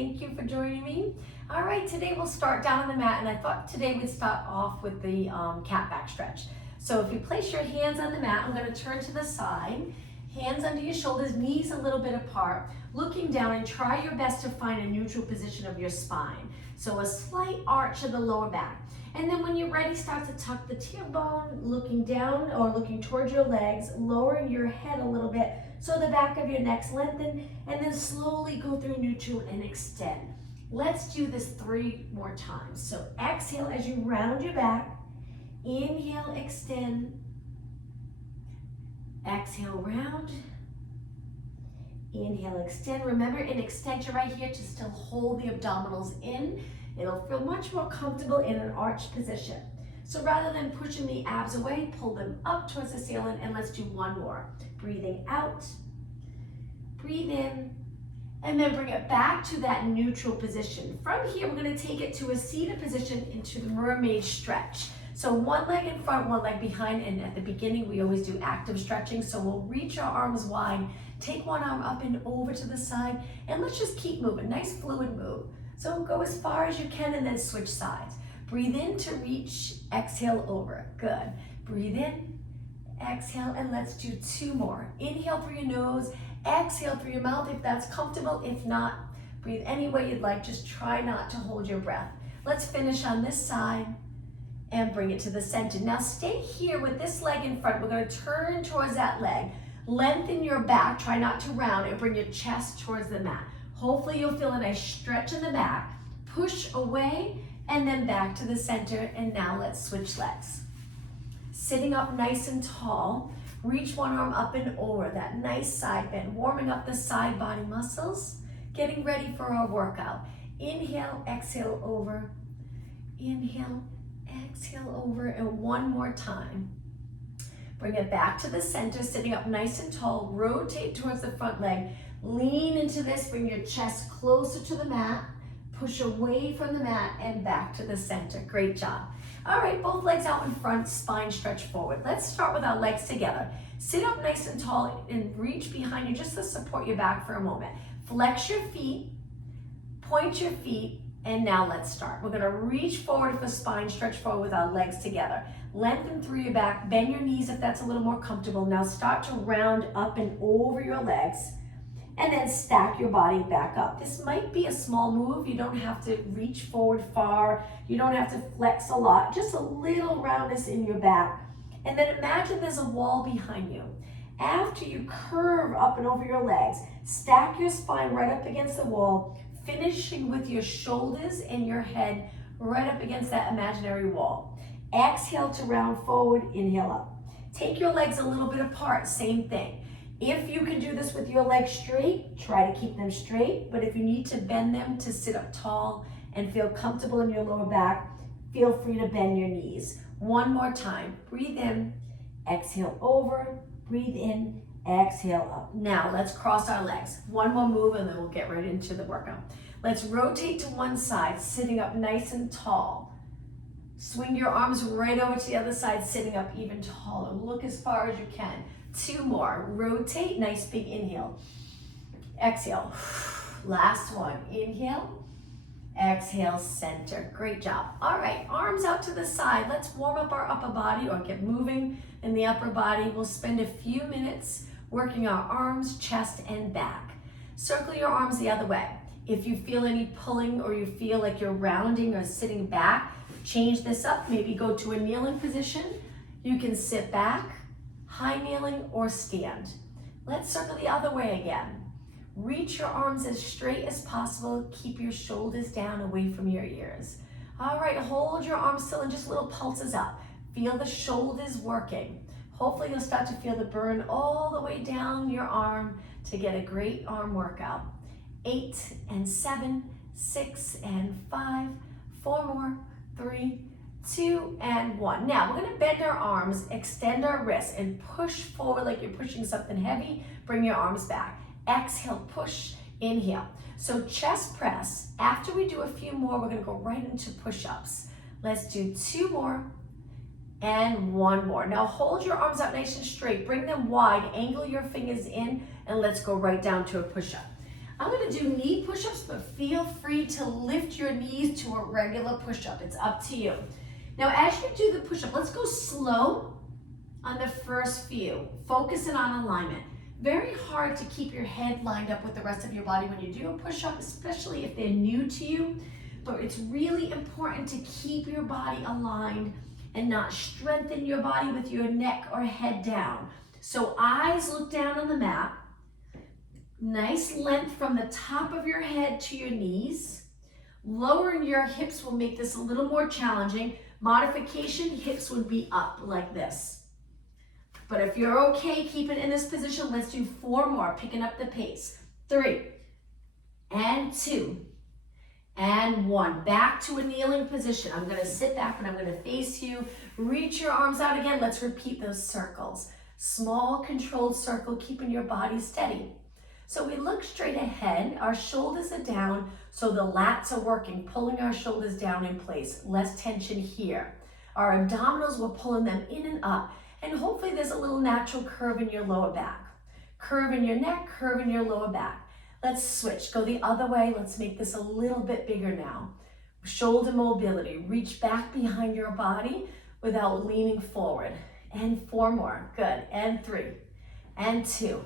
Thank you for joining me. All right, today we'll start down on the mat, and I thought today we'd start off with the cat back stretch. So if you place your hands on the mat, I'm going to turn to the side, hands under your shoulders, knees a little bit apart, looking down, and try your best to find a neutral position of your spine. So a slight arch of the lower back. And then when you're ready, start to tuck the tailbone, looking down or looking towards your legs, lowering your head a little bit so the back of your neck's lengthened, and then slowly go through neutral and extend. Let's do this 3 more times. So exhale as you round your back. Inhale, extend. Exhale, round. Inhale, extend. Remember, in extension right here to still hold the abdominals in. It'll feel much more comfortable in an arched position. So rather than pushing the abs away, pull them up towards the ceiling, and let's do 1 more. Breathing out, breathe in, and then bring it back to that neutral position. From here, we're gonna take it to a seated position into the mermaid stretch. So 1 leg in front, 1 leg behind, and at the beginning, we always do active stretching. So we'll reach our arms wide, take 1 arm up and over to the side, and let's just keep moving, nice fluid move. So go as far as you can and then switch sides. Breathe in to reach, exhale over, good. Breathe in, exhale, and let's do 2 more. Inhale through your nose, exhale through your mouth if that's comfortable. If not, breathe any way you'd like, just try not to hold your breath. Let's finish on this side and bring it to the center. Now stay here with this leg in front. We're gonna turn towards that leg. Lengthen your back, try not to round, and bring your chest towards the mat. Hopefully you'll feel a nice stretch in the back. Push away and then back to the center, and now let's switch legs. Sitting up nice and tall, reach 1 arm up and over, that nice side bend, warming up the side body muscles, getting ready for our workout. Inhale, exhale over, inhale, exhale over, and 1 more time. Bring it back to the center, sitting up nice and tall, rotate towards the front leg, lean into this, bring your chest closer to the mat, push away from the mat and back to the center. Great job. All right, both legs out in front, spine stretch forward. Let's start with our legs together. Sit up nice and tall and reach behind you just to support your back for a moment. Flex your feet, point your feet, and now let's start. We're gonna reach forward for spine stretch forward with our legs together. Lengthen through your back, bend your knees if that's a little more comfortable. Now start to round up and over your legs, and then stack your body back up. This might be a small move. You don't have to reach forward far. You don't have to flex a lot, just a little roundness in your back. And then imagine there's a wall behind you. After you curve up and over your legs, stack your spine right up against the wall, finishing with your shoulders and your head right up against that imaginary wall. Exhale to round forward, inhale up. Take your legs a little bit apart, same thing. If you can do this with your legs straight, try to keep them straight, but if you need to bend them to sit up tall and feel comfortable in your lower back, feel free to bend your knees. 1 more time, breathe in, exhale over, breathe in, exhale up. Now let's cross our legs. 1 more move and then we'll get right into the workout. Let's rotate to one side, sitting up nice and tall. Swing your arms right over to the other side, sitting up even taller. Look as far as you can. 2 more. Rotate, nice big inhale. Exhale. Last one. Inhale. Exhale, center. Great job. All right, arms out to the side. Let's warm up our upper body or get moving in the upper body. We'll spend a few minutes working our arms, chest, and back. Circle your arms the other way. If you feel any pulling or you feel like you're rounding or sitting back, change this up. Maybe go to a kneeling position. You can sit back, high kneeling, or stand. Let's circle the other way again. Reach your arms as straight as possible. Keep your shoulders down away from your ears. All right, hold your arms still and just little pulses up. Feel the shoulders working. Hopefully you'll start to feel the burn all the way down your arm to get a great arm workout. 8 and 7, 6 and 5, 4 more, 3, 2 and 1. Now we're gonna bend our arms, extend our wrists, and push forward like you're pushing something heavy. Bring your arms back. Exhale, push, inhale. So chest press. After we do a few more, we're gonna go right into push-ups. Let's do 2 more and 1 more. Now hold your arms out nice and straight. Bring them wide, angle your fingers in, and let's go right down to a push-up. I'm gonna do knee push-ups, but feel free to lift your knees to a regular push-up. It's up to you. Now, as you do the push-up, let's go slow on the first few, focusing on alignment. Very hard to keep your head lined up with the rest of your body when you do a push-up, especially if they're new to you, but it's really important to keep your body aligned and not strengthen your body with your neck or head down. So eyes look down on the mat, nice length from the top of your head to your knees. Lowering your hips will make this a little more challenging. Modification, hips would be up like this. But if you're okay, keep it in this position. Let's do 4 more, picking up the pace. 3, and 2, and 1. Back to a kneeling position. I'm gonna sit back and I'm gonna face you. Reach your arms out again. Let's repeat those circles. Small controlled circle, keeping your body steady. So we look straight ahead, our shoulders are down, so the lats are working, pulling our shoulders down in place. Less tension here. Our abdominals, we're pulling them in and up. And hopefully there's a little natural curve in your lower back. Curve in your neck, curve in your lower back. Let's switch, go the other way. Let's make this a little bit bigger now. Shoulder mobility, reach back behind your body without leaning forward. And 4 more, good. And 3, and 2,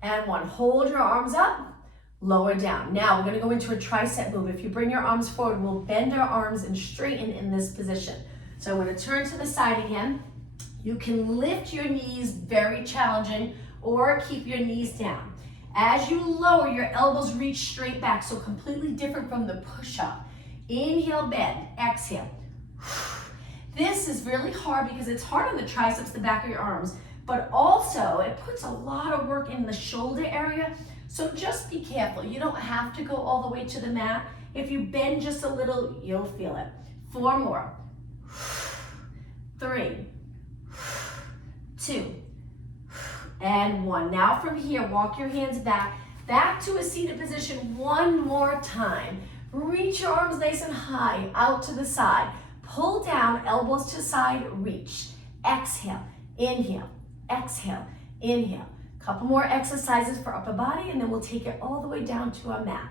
and 1. Hold your arms up, lower down. Now we're gonna go into a tricep move. If you bring your arms forward, we'll bend our arms and straighten in this position. So I'm gonna turn to the side again. You can lift your knees, very challenging, or keep your knees down. As you lower, your elbows reach straight back, so completely different from the push-up. Inhale, bend, exhale. This is really hard because it's hard on the triceps, the back of your arms, but also it puts a lot of work in the shoulder area, so just be careful. You don't have to go all the way to the mat. If you bend just a little, you'll feel it. 4 more. 3, 2, and 1. Now from here, walk your hands back to a seated position 1 more time. Reach your arms nice and high, out to the side. Pull down, elbows to side, reach. Exhale, inhale, exhale, inhale. Couple more exercises for upper body, and then we'll take it all the way down to our mat.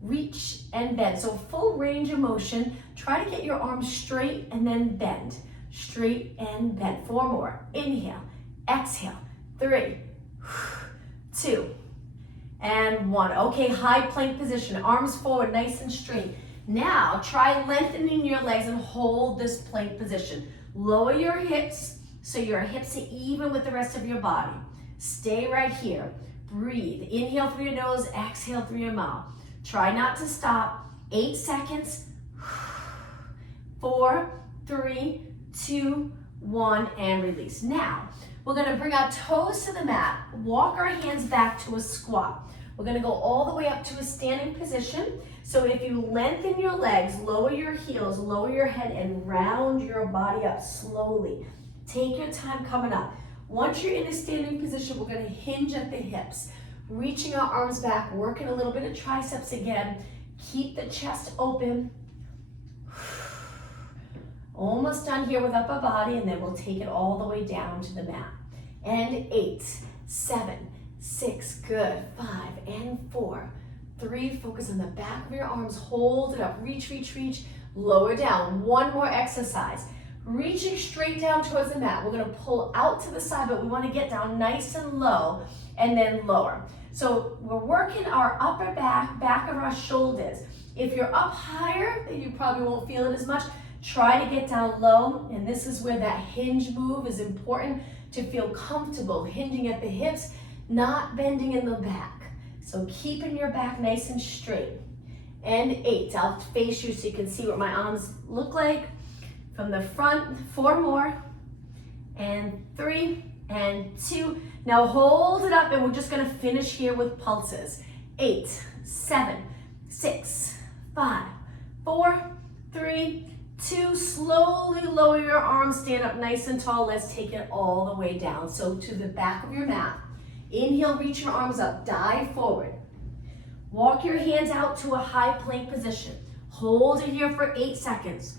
Reach and bend, so full range of motion. Try to get your arms straight and then bend. Straight and bend. 4 more. Inhale, exhale. 3, 2, and 1. Okay, high plank position. Arms forward, nice and straight. Now, try lengthening your legs and hold this plank position. Lower your hips so your hips are even with the rest of your body. Stay right here. Breathe. Inhale through your nose, exhale through your mouth. Try not to stop. 8 seconds. 4, 3, 2, 1, and release. Now, we're gonna bring our toes to the mat, walk our hands back to a squat. We're gonna go all the way up to a standing position. So if you lengthen your legs, lower your heels, lower your head, and round your body up slowly. Take your time coming up. Once you're in a standing position, we're gonna hinge at the hips, reaching our arms back, working a little bit of triceps again. Keep the chest open. Almost done here with upper body, and then we'll take it all the way down to the mat. And 8, 7, 6, good. 5 and 4, 3, focus on the back of your arms, hold it up, reach, reach, reach, lower down. 1 more exercise. Reaching straight down towards the mat. We're gonna pull out to the side, but we wanna get down nice and low, and then lower. So we're working our upper back of our shoulders. If you're up higher, you probably won't feel it as much. Try to get down low, and this is where that hinge move is important to feel comfortable, hinging at the hips, not bending in the back. So keeping your back nice and straight. And 8, I'll face you so you can see what my arms look like. From the front, 4 more, and 3, and 2. Now hold it up, and we're just gonna finish here with pulses. 8, 7, 6, 5, 4, 3, 2, slowly lower your arms, stand up nice and tall. Let's take it all the way down. So to the back of your mat. Inhale, reach your arms up, dive forward. Walk your hands out to a high plank position. Hold it here for 8 seconds.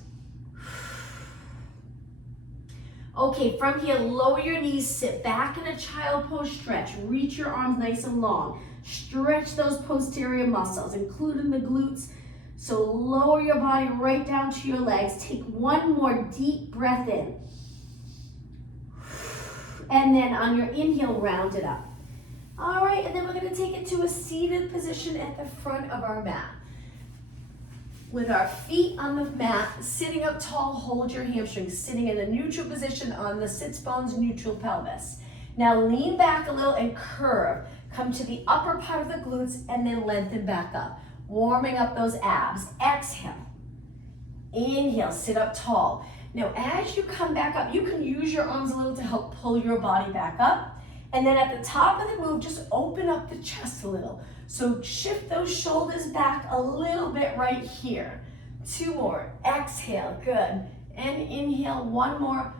Okay, from here, lower your knees, sit back in a child pose stretch. Reach your arms nice and long. Stretch those posterior muscles, including the glutes. So lower your body right down to your legs. Take one more deep breath in. And then on your inhale, round it up. All right, and then we're gonna take it to a seated position at the front of our mat. With our feet on the mat, sitting up tall, hold your hamstrings, sitting in a neutral position on the sits bones, neutral pelvis. Now lean back a little and curve. Come to the upper part of the glutes and then lengthen back up. Warming up those abs. Exhale. Inhale, sit up tall. Now as you come back up, you can use your arms a little to help pull your body back up. And then at the top of the move, just open up the chest a little. So shift those shoulders back a little bit right here. 2 more. Exhale. Good. And inhale. 1 more.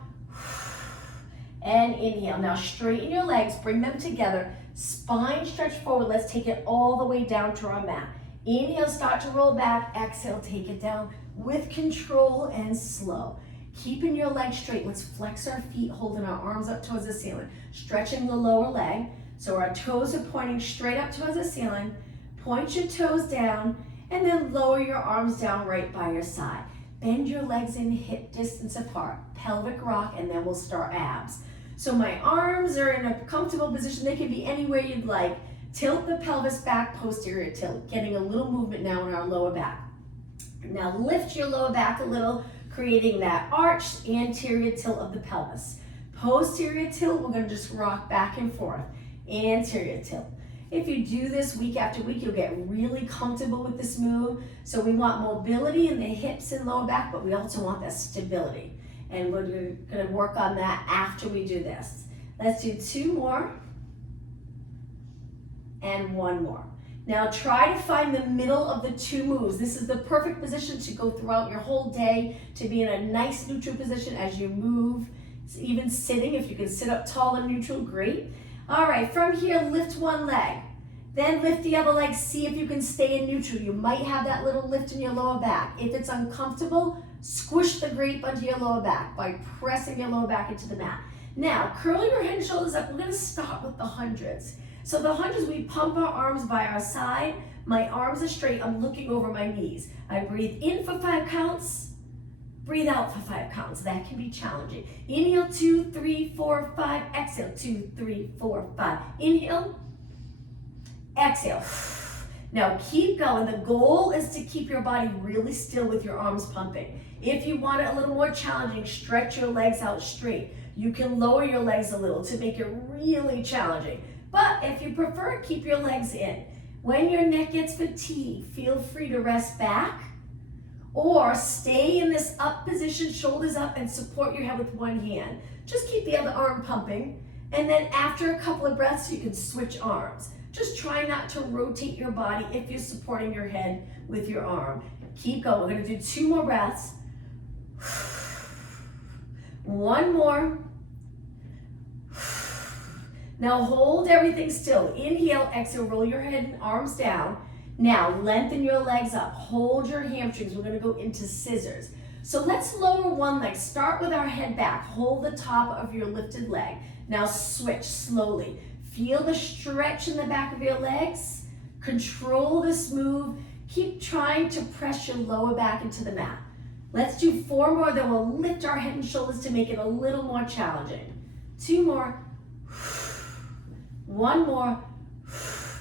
And inhale. Now straighten your legs. Bring them together. Spine stretch forward. Let's take it all the way down to our mat. Inhale. Start to roll back. Exhale. Take it down with control and slow. Keeping your legs straight. Let's flex our feet, holding our arms up towards the ceiling. Stretching the lower leg. So our toes are pointing straight up towards the ceiling. Point your toes down and then lower your arms down right by your side. Bend your legs in hip distance apart. Pelvic rock, and then we'll start abs. So my arms are in a comfortable position. They can be anywhere you'd like. Tilt the pelvis back, posterior tilt. Getting a little movement now in our lower back. Now lift your lower back a little, creating that arched anterior tilt of the pelvis. Posterior tilt, we're going to just rock back and forth. Anterior tilt. If you do this week after week, you'll get really comfortable with this move. So we want mobility in the hips and lower back, but we also want that stability. And we're going to work on that after we do this. Let's do 2 more and 1 more. Now try to find the middle of the 2 moves. This is the perfect position to go throughout your whole day, to be in a nice neutral position as you move. Even sitting, if you can sit up tall and neutral, great. All right, from here, lift one leg. Then lift the other leg, see if you can stay in neutral. You might have that little lift in your lower back. If it's uncomfortable, squish the grape onto your lower back by pressing your lower back into the mat. Now, curling your head and shoulders up, we're gonna start with the hundreds. So the hundreds, we pump our arms by our side. My arms are straight, I'm looking over my knees. I breathe in for 5 counts. Breathe out for 5 counts. That can be challenging. Inhale, 2, 3, 4, 5. Exhale, 2, 3, 4, 5. Inhale. Exhale. Now keep going. The goal is to keep your body really still with your arms pumping. If you want it a little more challenging, stretch your legs out straight. You can lower your legs a little to make it really challenging. But if you prefer, keep your legs in. When your neck gets fatigued, feel free to rest back. Or stay in this up position, shoulders up, and support your head with one hand. Just keep the other arm pumping. And then after a couple of breaths, you can switch arms. Just try not to rotate your body if you're supporting your head with your arm. Keep going. We're going to do 2 more breaths. 1 more. Now hold everything still. Inhale, exhale, roll your head and arms down. Now, lengthen your legs up. Hold your hamstrings. We're going to go into scissors. So let's lower one leg. Start with our head back. Hold the top of your lifted leg. Now switch slowly. Feel the stretch in the back of your legs. Control this move. Keep trying to press your lower back into the mat. Let's do 4 more, then we'll lift our head and shoulders to make it a little more challenging. 2 more. 1 more.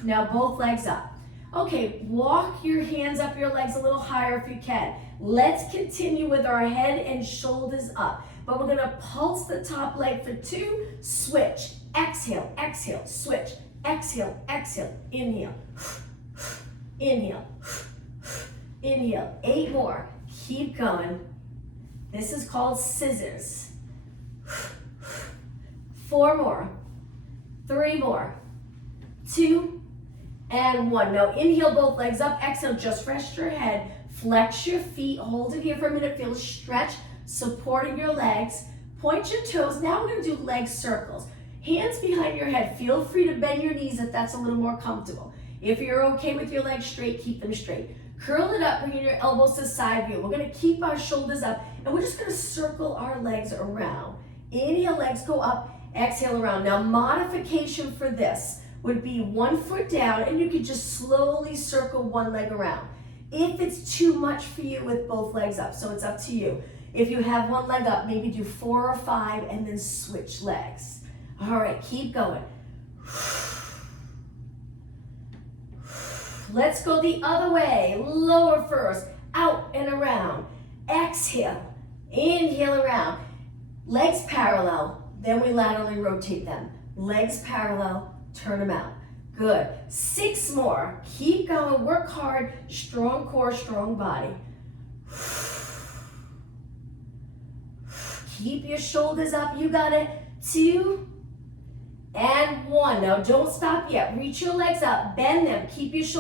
Now both legs up. Okay, walk your hands up your legs a little higher if you can. Let's continue with our head and shoulders up. But we're gonna pulse the top leg for 2, switch, exhale, exhale, switch, exhale, exhale, inhale, inhale, inhale. 8 more, keep going. This is called scissors. 4 more, 3 more, 2, and 1. Now inhale both legs up, exhale, just rest your head, flex your feet, hold it here for a minute, feel a stretch, supporting your legs, point your toes. Now we're gonna do leg circles. Hands behind your head, feel free to bend your knees if that's a little more comfortable. If you're okay with your legs straight, keep them straight. Curl it up, bringing your elbows to side view. We're gonna keep our shoulders up, and we're just gonna circle our legs around. Inhale, legs go up, exhale around. Now modification for this. would be 1 foot down, and you could just slowly circle one leg around. If it's too much for you with both legs up, so it's up to you. If you have one leg up, maybe do 4 or 5 and then switch legs. All right, keep going. Let's go the other way. Lower first, out and around. Exhale, inhale around. Legs parallel, then we laterally rotate them. Legs parallel, turn them out. Good. 6 more. Keep going, work hard. Strong core, strong body. Keep your shoulders up, you got it. 2 and 1. Now don't stop yet. Reach your legs up, bend them, keep your shoulders